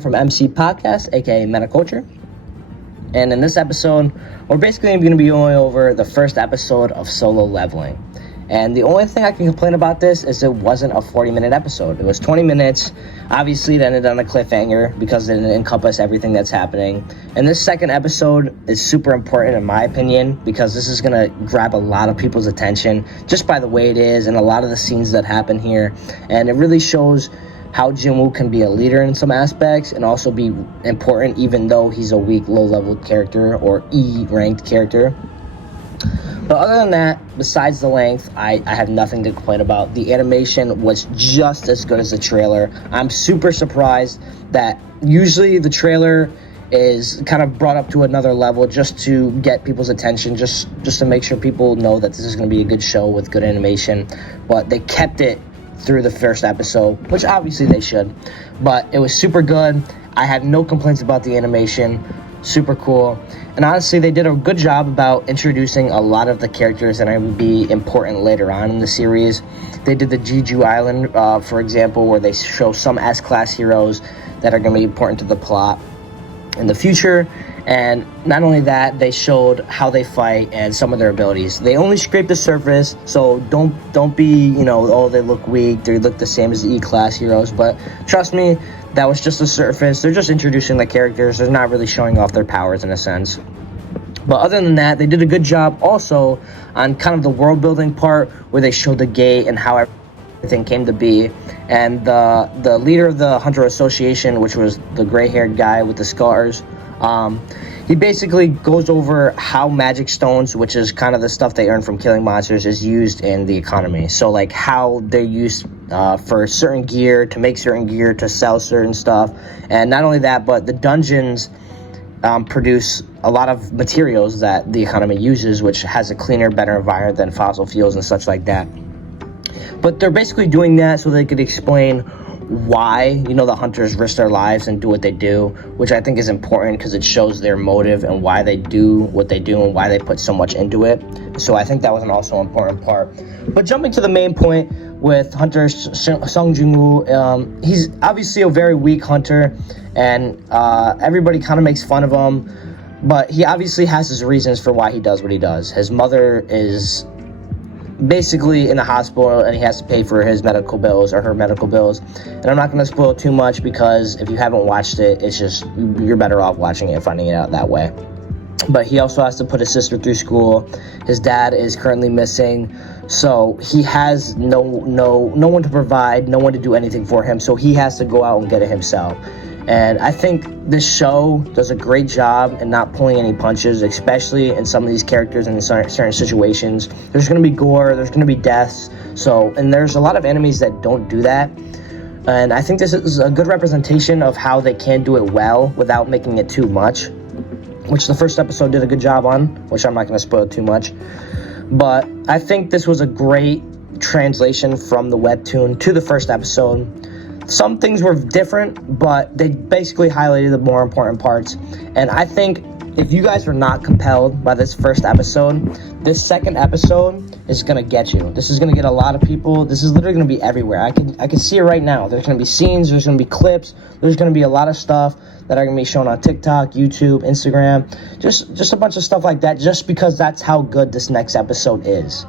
from MCpodcast, aka Metaculture. And in this episode, we're basically going to be going over the first episode of Solo Leveling. And the only thing I can complain about this is it wasn't a 40-minute episode. It was 20 minutes. Obviously, it ended on a cliffhanger because it didn't encompass everything that's happening. And this second episode is super important in my opinion because this is going to grab a lot of people's attention just by the way it is and a lot of the scenes that happen here. And it really shows how Jinwoo can be a leader in some aspects and also be important even though he's a weak, low-level character or E-ranked character. But other than that, besides the length, I have nothing to complain about. The animation was just as good as the trailer. I'm super surprised that usually the trailer is kind of brought up to another level just to get people's attention, just to make sure people know that this is going to be a good show with good animation. But they kept it through the first episode, which obviously they should. But it was super good. I had no complaints about the animation. Super cool. And honestly, they did a good job about introducing a lot of the characters that are going to be important later on in the series. They did the Jeju Island, for example, where they show some S-class heroes that are going to be important to the plot in the future. And not only that, they showed how they fight and some of their abilities. They only scraped the surface, so don't be, oh, they look weak, they look the same as the E-class heroes. But trust me, that was just the surface. They're just introducing the characters. They're not really showing off their powers in a sense. But other than that, they did a good job also on kind of the world building part where they showed the gate and how everything came to be. And the leader of the Hunter Association, which was the gray-haired guy with the scars, he basically goes over how magic stones, which is kind of the stuff they earn from killing monsters, is used in the economy. So like how they're used for certain gear, to make certain gear, to sell certain stuff. And not only that, but the dungeons produce a lot of materials that the economy uses, which has a cleaner, better environment than fossil fuels and such like that. But they're basically doing that so they could explain why the hunters risk their lives and do what they do, which I think is important because it shows their motive and why they do what they do and why they put so much into it. So I think that was an also important part. But jumping to the main point with Hunter Sung Jinwoo, he's obviously a very weak hunter, and everybody kind of makes fun of him, but he obviously has his reasons for why he does what he does. His mother is basically in the hospital and he has to pay for his medical bills or her medical bills, and I'm not going to spoil it too much because if you haven't watched it, it's just you're better off watching it and finding it out that way. But he also has to put his sister through school. His dad is currently missing, so he has no one to provide, no one to do anything for him, so he has to go out and get it himself. And I think this show does a great job in not pulling any punches, especially in some of these characters and in certain situations. There's going to be gore, there's going to be deaths, and there's a lot of enemies that don't do that. And I think this is a good representation of how they can do it well without making it too much, which the first episode did a good job on, which I'm not going to spoil too much. But I think this was a great translation from the webtoon to the first episode. Some things were different, but they basically highlighted the more important parts. And I think if you guys were not compelled by this first episode, this second episode is going to get you. This is going to get a lot of people. This is literally going to be everywhere. I can see it right now. There's going to be scenes. There's going to be clips. There's going to be a lot of stuff that are going to be shown on TikTok, YouTube, Instagram. Just a bunch of stuff like that, just because that's how good this next episode is.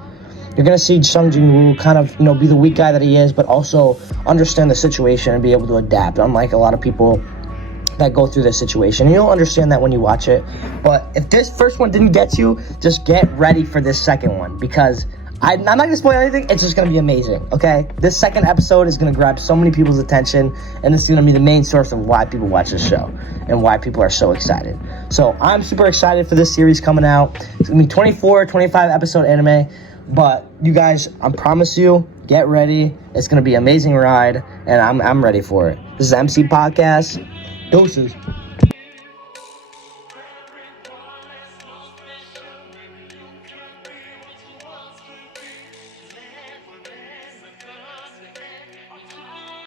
You're going to see Sung Jinwoo kind of, be the weak guy that he is, but also understand the situation and be able to adapt, unlike a lot of people that go through this situation. And you'll understand that when you watch it. But if this first one didn't get you, just get ready for this second one, because I'm not going to spoil anything. It's just going to be amazing, okay? This second episode is going to grab so many people's attention, and this is going to be the main source of why people watch this show and why people are so excited. So I'm super excited for this series coming out. It's going to be 24, 25 episode anime. But you guys, I promise you, get ready. It's going to be an amazing ride, and I'm ready for it. This is MCpodcast. Doses.